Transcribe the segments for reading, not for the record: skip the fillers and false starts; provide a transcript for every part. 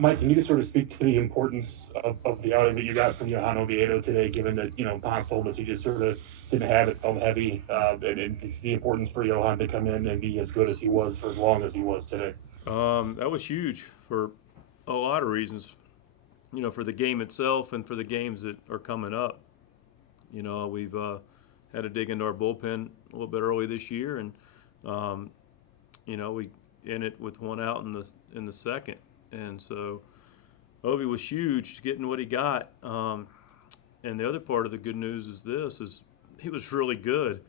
Mike, can you just sort of speak to the importance of the outing that you got from Johan Oviedo today, given that, Ponce told us he just sort of didn't have it, felt heavy, and it's the importance for Johan to come in and be as good as he was for as long as he was today? That was huge for a lot of reasons. For the game itself and for the games that are coming up. We've had to dig into our bullpen a little bit early this year, and we in it with one out in the second, and so Ovi was huge to getting what he got. And the other part of the good news is he was really good.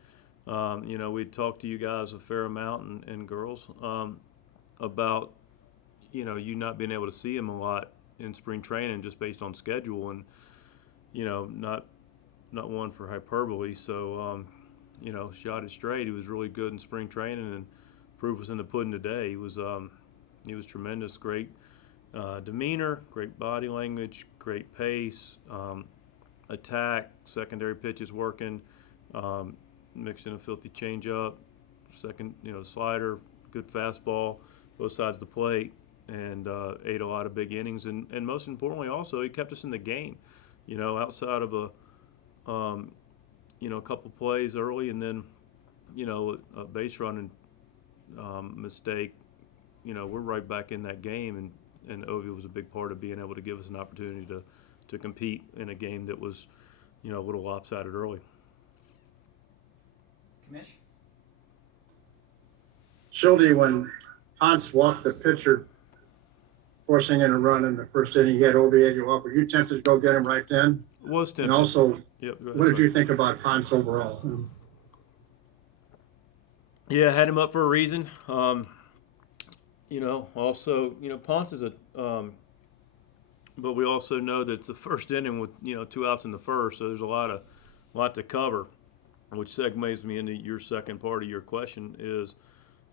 We talked to you guys a fair amount and girls about you not being able to see him a lot in spring training just based on schedule, and not one for hyperbole. So shot it straight. He was really good in spring training, and proof was in the pudding today. He was tremendous. Great demeanor, great body language, great pace, attack, secondary pitches working, mixed in a filthy changeup, second slider, good fastball, both sides of the plate, and ate a lot of big innings. And most importantly, also he kept us in the game. Outside of a couple plays early, and then a base running mistake. We're right back in that game, and Ovi was a big part of being able to give us an opportunity to compete in a game that was a little lopsided early. Commish? Shildt, when Ponce walked the pitcher, forcing in a run in the first inning, he had Oviedo up. Were you tempted to go get him right then? Was tempted. And also, yep, what did you think about Ponce overall? Yeah, I had him up for a reason. Also, Ponce is but we also know that it's the first inning with, 2 outs in the first, so there's a lot to cover, which segues me into your second part of your question is,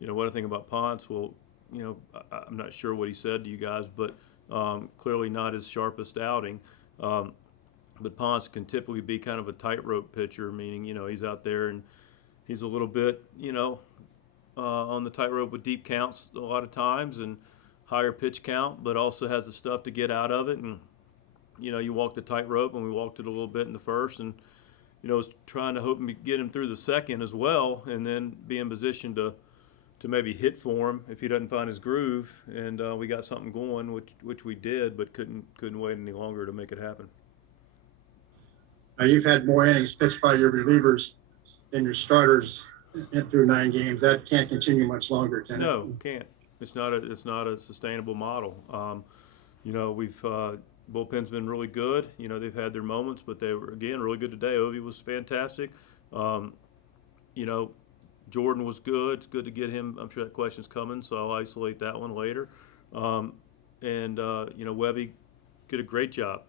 what I think about Ponce. Well, I'm not sure what he said to you guys, but clearly not his sharpest outing. But Ponce can typically be kind of a tightrope pitcher, meaning, he's out there and he's a little bit, on the tightrope with deep counts a lot of times and higher pitch count, but also has the stuff to get out of it. And, you walk the tightrope, and we walked it a little bit in the first, and, was trying to hope and get him through the second as well, and then be in position to maybe hit for him if he doesn't find his groove. And we got something going, which we did, but couldn't wait any longer to make it happen. Now, you've had more innings pitched by your relievers than your starters through 9 games. That can't continue much longer, can it? No, can't. It's not a sustainable model. We've bullpen's been really good. They've had their moments, but they were again really good today. Ovi was fantastic. Jordan was good. It's good to get him. I'm sure that question's coming, so I'll isolate that one later. Webby did a great job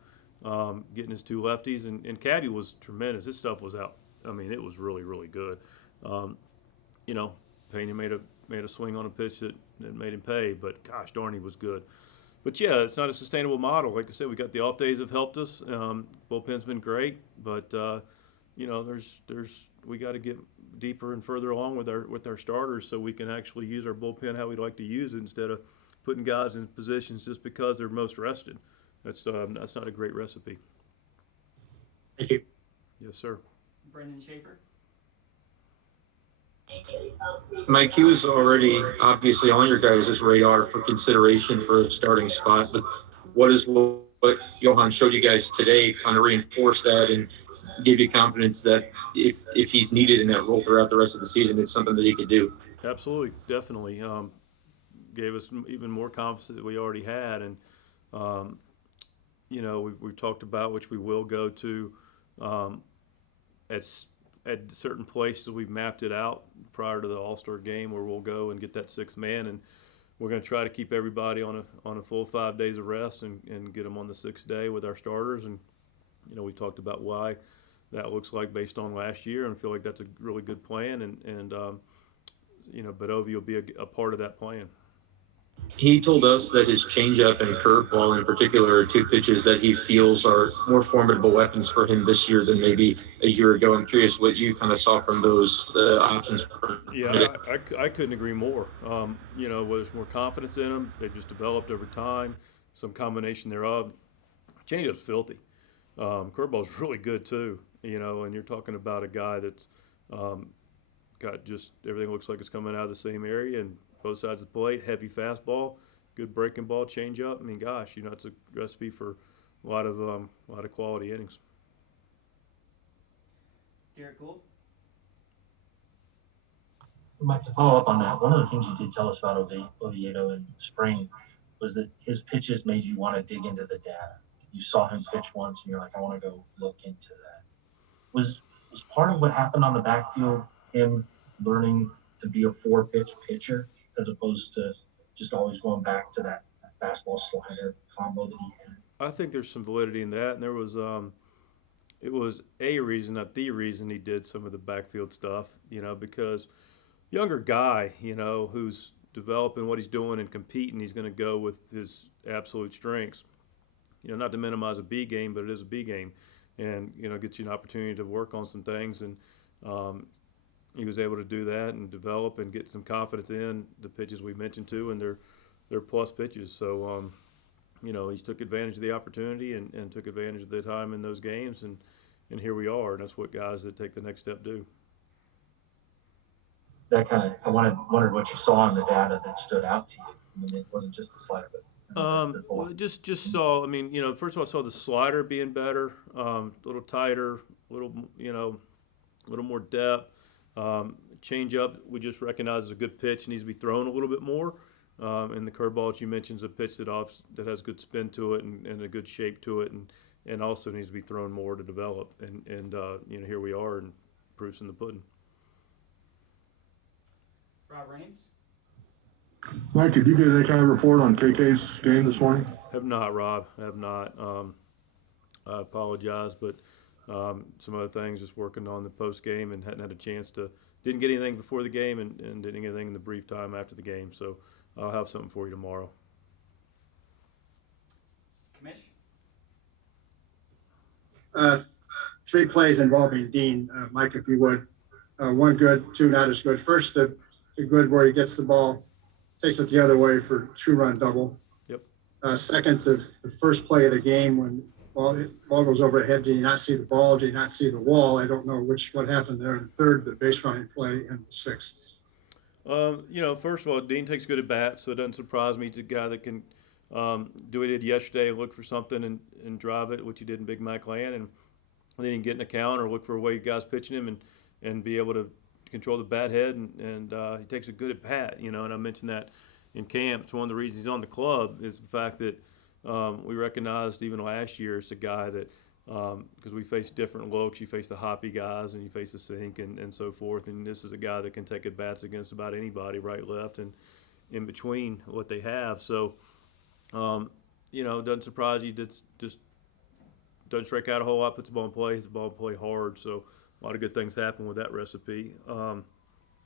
getting his 2 lefties, and Cabby was tremendous. His stuff was out. I mean, it was really, really good. Pena made a swing on a pitch that made him pay, but gosh darn, he was good. But yeah, it's not a sustainable model. Like I said, we got the off days have helped us. Bullpen's been great, but we got to get deeper and further along with our starters so we can actually use our bullpen how we'd like to use it instead of putting guys in positions just because they're most rested. That's not a great recipe. Thank you. Yes, sir. Brendan Schaefer? Mike, he was already obviously on your guys' radar for consideration for a starting spot, but what Johan showed you guys today kind of reinforced that and gave you confidence that if he's needed in that role throughout the rest of the season, it's something that he could do? Absolutely, definitely. Gave us even more confidence that we already had, and we've talked about, which we will go to at certain places. We've mapped it out prior to the All-Star game where we'll go and get that 6th man, and we're going to try to keep everybody on a full 5 days of rest and get them on the 6th day with our starters. And we talked about why that looks like based on last year, and feel like that's a really good plan. But Ovi will be a part of that plan. He told us that his changeup and curveball in particular are 2 pitches that he feels are more formidable weapons for him this year than maybe a year ago. I'm curious what you kind of saw from those options. Yeah, I couldn't agree more. There's more confidence in them. They've just developed over time. some combination thereof. Changeup's filthy. Curveball's really good too, and you're talking about a guy that's got just everything looks like it's coming out of the same area and both sides of the plate, heavy fastball, good breaking ball, changeup. I mean, gosh, it's a recipe for a lot of quality innings. Garrett Gould. Mike, to follow up on that, one of the things you did tell us about Oviedo in spring was that his pitches made you want to dig into the data. You saw him pitch once and you're like, I want to go look into that. Was part of what happened on the backfield him learning to be a 4-pitch pitcher as opposed to just always going back to that fastball slider combo that he had? I think there's some validity in that, and there was it was a reason, not the reason, he did some of the backfield stuff, because younger guy, who's developing what he's doing and competing, he's going to go with his absolute strengths. Not to minimize a B game, but it is a B game, and gets you an opportunity to work on some things, and he was able to do that and develop and get some confidence in the pitches we mentioned too, and they're plus pitches. So he took advantage of the opportunity and took advantage of the time in those games, and here we are, and that's what guys that take the next step do. That I wondered what you saw in the data that stood out to you. I mean, it wasn't just the slider, but well, just saw. I mean, first of all, I saw the slider being better, a little tighter, a little more depth. Change up, we just recognize as a good pitch, needs to be thrown a little bit more. And the curveball that you mentioned is a pitch that has good spin to it and a good shape to it, and also needs to be thrown more to develop. And here we are, and proof's in the pudding. Rob Raines. Mike, did you get any kind of report on KK's game this morning? Have not, Rob. Have not. I apologize, but some other things, just working on the post game and hadn't had a chance to. Didn't get anything before the game and didn't get anything in the brief time after the game. So I'll have something for you tomorrow. Commish. 3 plays involving Dean. Mike, if you would. 1 good, 2 not as good. First, the good where he gets the ball, takes it the other way for 2-run double. Yep. Second, the first play of the game when ball goes overhead. Did you not see the ball? Did you not see the wall? I don't know what happened there. And third, the base running play, and the 6th. First of all, Dean takes good at bats, so it doesn't surprise me. He's a guy that can do what he did yesterday, look for something and drive it, which he did in Big Mac Land, and then he can get in a count or look for a way guys pitching him and be able to control the bat head, and he takes a good at bat, and I mentioned that in camp. It's one of the reasons he's on the club is the fact that we recognized even last year it's a guy that because we face different looks, you face the hoppy guys and you face the sink and so forth, and this is a guy that can take at bats against about anybody, right, left, and in between what they have. So it doesn't surprise you. Just doesn't strike out a whole lot, puts the ball in play, hits the ball in play hard. So a lot of good things happen with that recipe.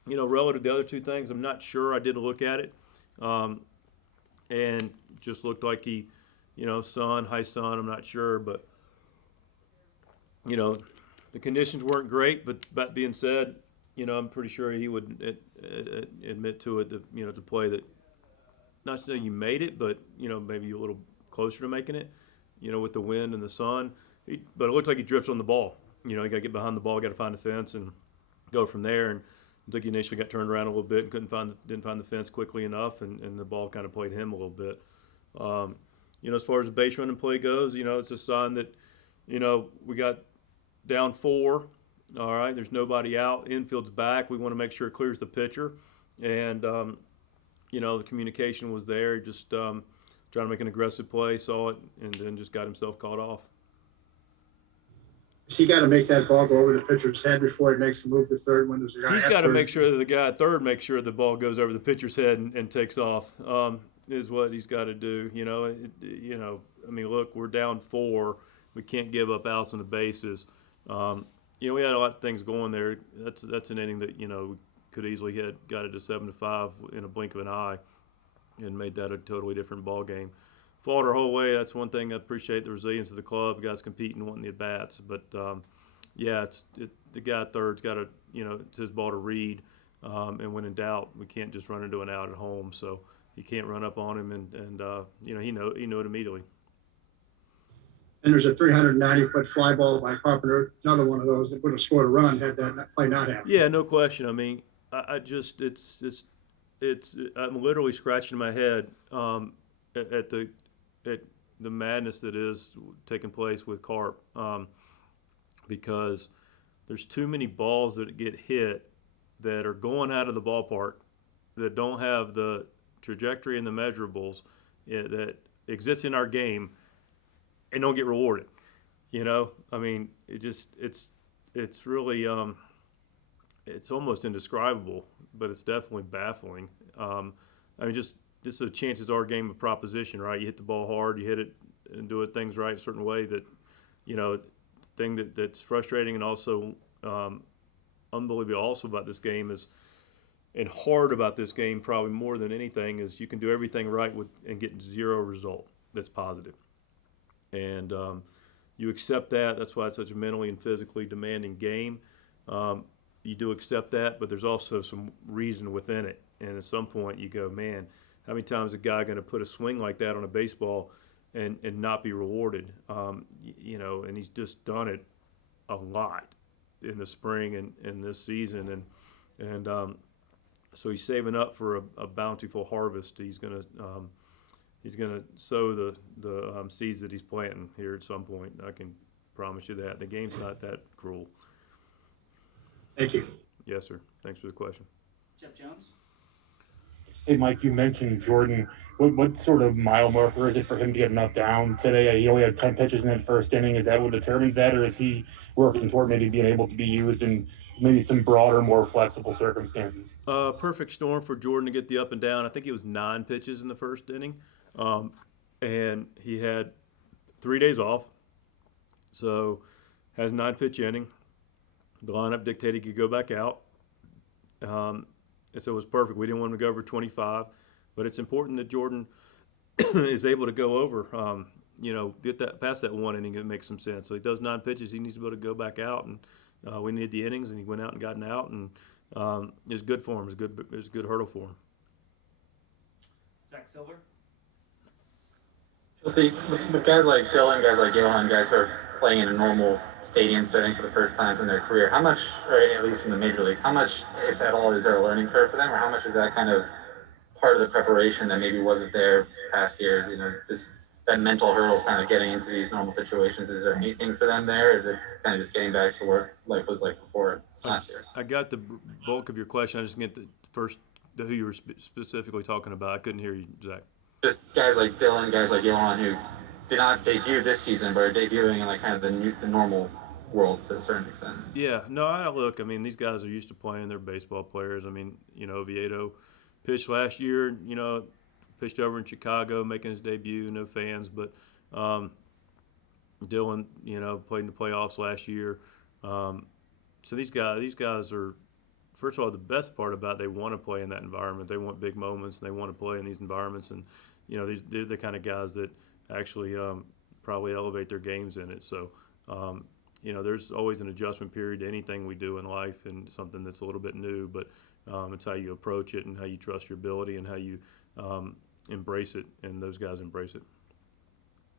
Relative to the other 2 things, I'm not sure. I did look at it, and just looked like he, high sun. I'm not sure, but the conditions weren't great. But that being said, I'm pretty sure he would admit to it that it's a play that not to say you made it, but maybe a little closer to making it. With the wind and the sun, but it looked like he drifts on the ball. You got to get behind the ball, got to find the fence, and go from there. And I think he initially got turned around a little bit and didn't find the fence quickly enough, and the ball kind of played him a little bit. As far as the base running play goes, it's a sign that, we got down 4. All right, there's nobody out. Infield's back. We want to make sure it clears the pitcher, and the communication was there. Just trying to make an aggressive play, saw it, and then just got himself caught off. He got to make that ball go over the pitcher's head before he makes the move to third when there's a guy. He's got to make sure that the guy at third makes sure the ball goes over the pitcher's head and takes off. Is what he's got to do. Look, we're down 4. We can't give up outs on the bases. We had a lot of things going there. That's an inning that we could easily got it to 7-5 in a blink of an eye, and made that a totally different ball game. Fought our whole way. That's one thing I appreciate, the resilience of the club. Guys competing, wanting the at bats. But the guy at third's got to, it's his ball to read. And when in doubt, we can't just run into an out at home. So you can't run up on him, and you know, he knew it immediately. And there's a 390-foot fly ball by Carpenter, another one of those that would have scored a run had that play not happened. Yeah, no question. I mean, I just I'm literally scratching my head at the madness that is taking place with Carp, because there's too many balls that get hit that are going out of the ballpark that don't have the trajectory and the measurables that exist in our game and don't get rewarded. You know, I mean, it's really it's almost indescribable, but it's definitely baffling. I mean, just the chances are a game of proposition, right? You hit the ball hard, you hit it and do it things right a certain way that, you know, thing that's frustrating and also unbelievable also about this game is, and hard about this game probably more than anything, is you can do everything right and get zero result that's positive. And you accept that. That's why it's such a mentally and physically demanding game. You do accept that, but there's also some reason within it. And at some point you go, man, how many times is a guy going to put a swing like that on a baseball and not be rewarded? You know, and he's just done it a lot in the spring and this season. And so he's saving up for a bountiful harvest. He's gonna sow the seeds that he's planting here at some point. I can promise you that. The game's not that cruel. Thank you. Yes, sir. Thanks for the question. Jeff Jones. Hey, Mike, you mentioned Jordan. What sort of mile marker is it for him to get an up down today? He only had 10 pitches in that first inning. Is that what determines that, or is he working toward maybe being able to be used in maybe some broader, more flexible circumstances? Perfect storm for Jordan to get the up and down. I think it was 9 pitches in the first inning, and he had 3 days off, so has a 9-pitch inning. The lineup dictated he could go back out. And so it was perfect. We didn't want him to go over 25, but it's important that Jordan is able to go over, you know, get that past that 1 inning. It makes some sense. So he does 9 pitches. He needs to be able to go back out, and we need the innings, and he went out and got an out, and it was good for him. It was a good hurdle for him. Zach Silver. With guys like Dylan, guys like Johan, guys who are playing in a normal stadium setting for the first time in their career, how much, or at least in the major leagues, how much, if at all, is there a learning curve for them, or how much is that kind of part of the preparation that maybe wasn't there past years? You know, that mental hurdle kind of getting into these normal situations. Is there anything for them there? Is it kind of just getting back to what life was like before last year? I got the bulk of your question. I just get who you were specifically talking about. I couldn't hear you, Zach. Just guys like Dylan, guys like Johan, who did not debut this season, but are debuting in like kind of the normal world to a certain extent. Yeah, no, I mean, these guys are used to playing. They're baseball players. I mean, you know, Oviedo pitched last year, you know, pitched over in Chicago, making his debut, no fans. But Dylan, you know, played in the playoffs last year. So these guys are, first of all, the best part about it, they want to play in that environment. They want big moments, and they want to play in these environments. And, you know, they're the kind of guys that actually probably elevate their games in it. So, you know, there's always an adjustment period to anything we do in life, and something that's a little bit new. But it's how you approach it and how you trust your ability and how you embrace it, and those guys embrace it.